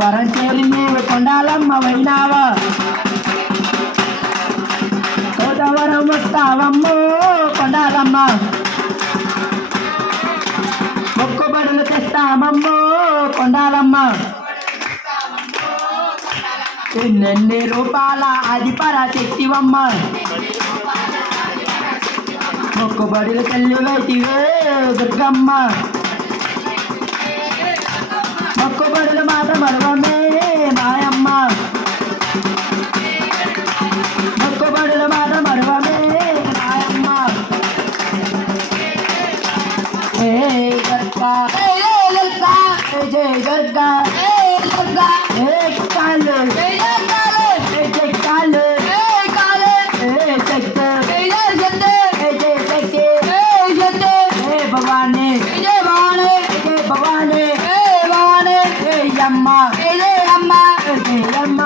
వరం చేరి నీవు కొండాలమ్మ వైనావా వరం వస్తావమ్మో కొండాలమ్మ మొక్కుబడులు తెస్తామమ్మో కొండాలమ్మ ఎన్నెన్ని రూపాల అది పరాశక్తివమ్మ మొక్కుబడులు తల్లివైతివే దుర్గమ్మ మొక్కుబడులు మాట మరవమే మాయమ్మ మొక్కుబడులు మాట మరవమే మాయమ్మ ఏ దుర్గా జయ దుర్గా ఏ కాలు జయ కాలు భవానీ జయ భవానీ జయ భవానీ జయ భవానీ జయ అమ్మ జయ అమ్మ జయ అమ్మ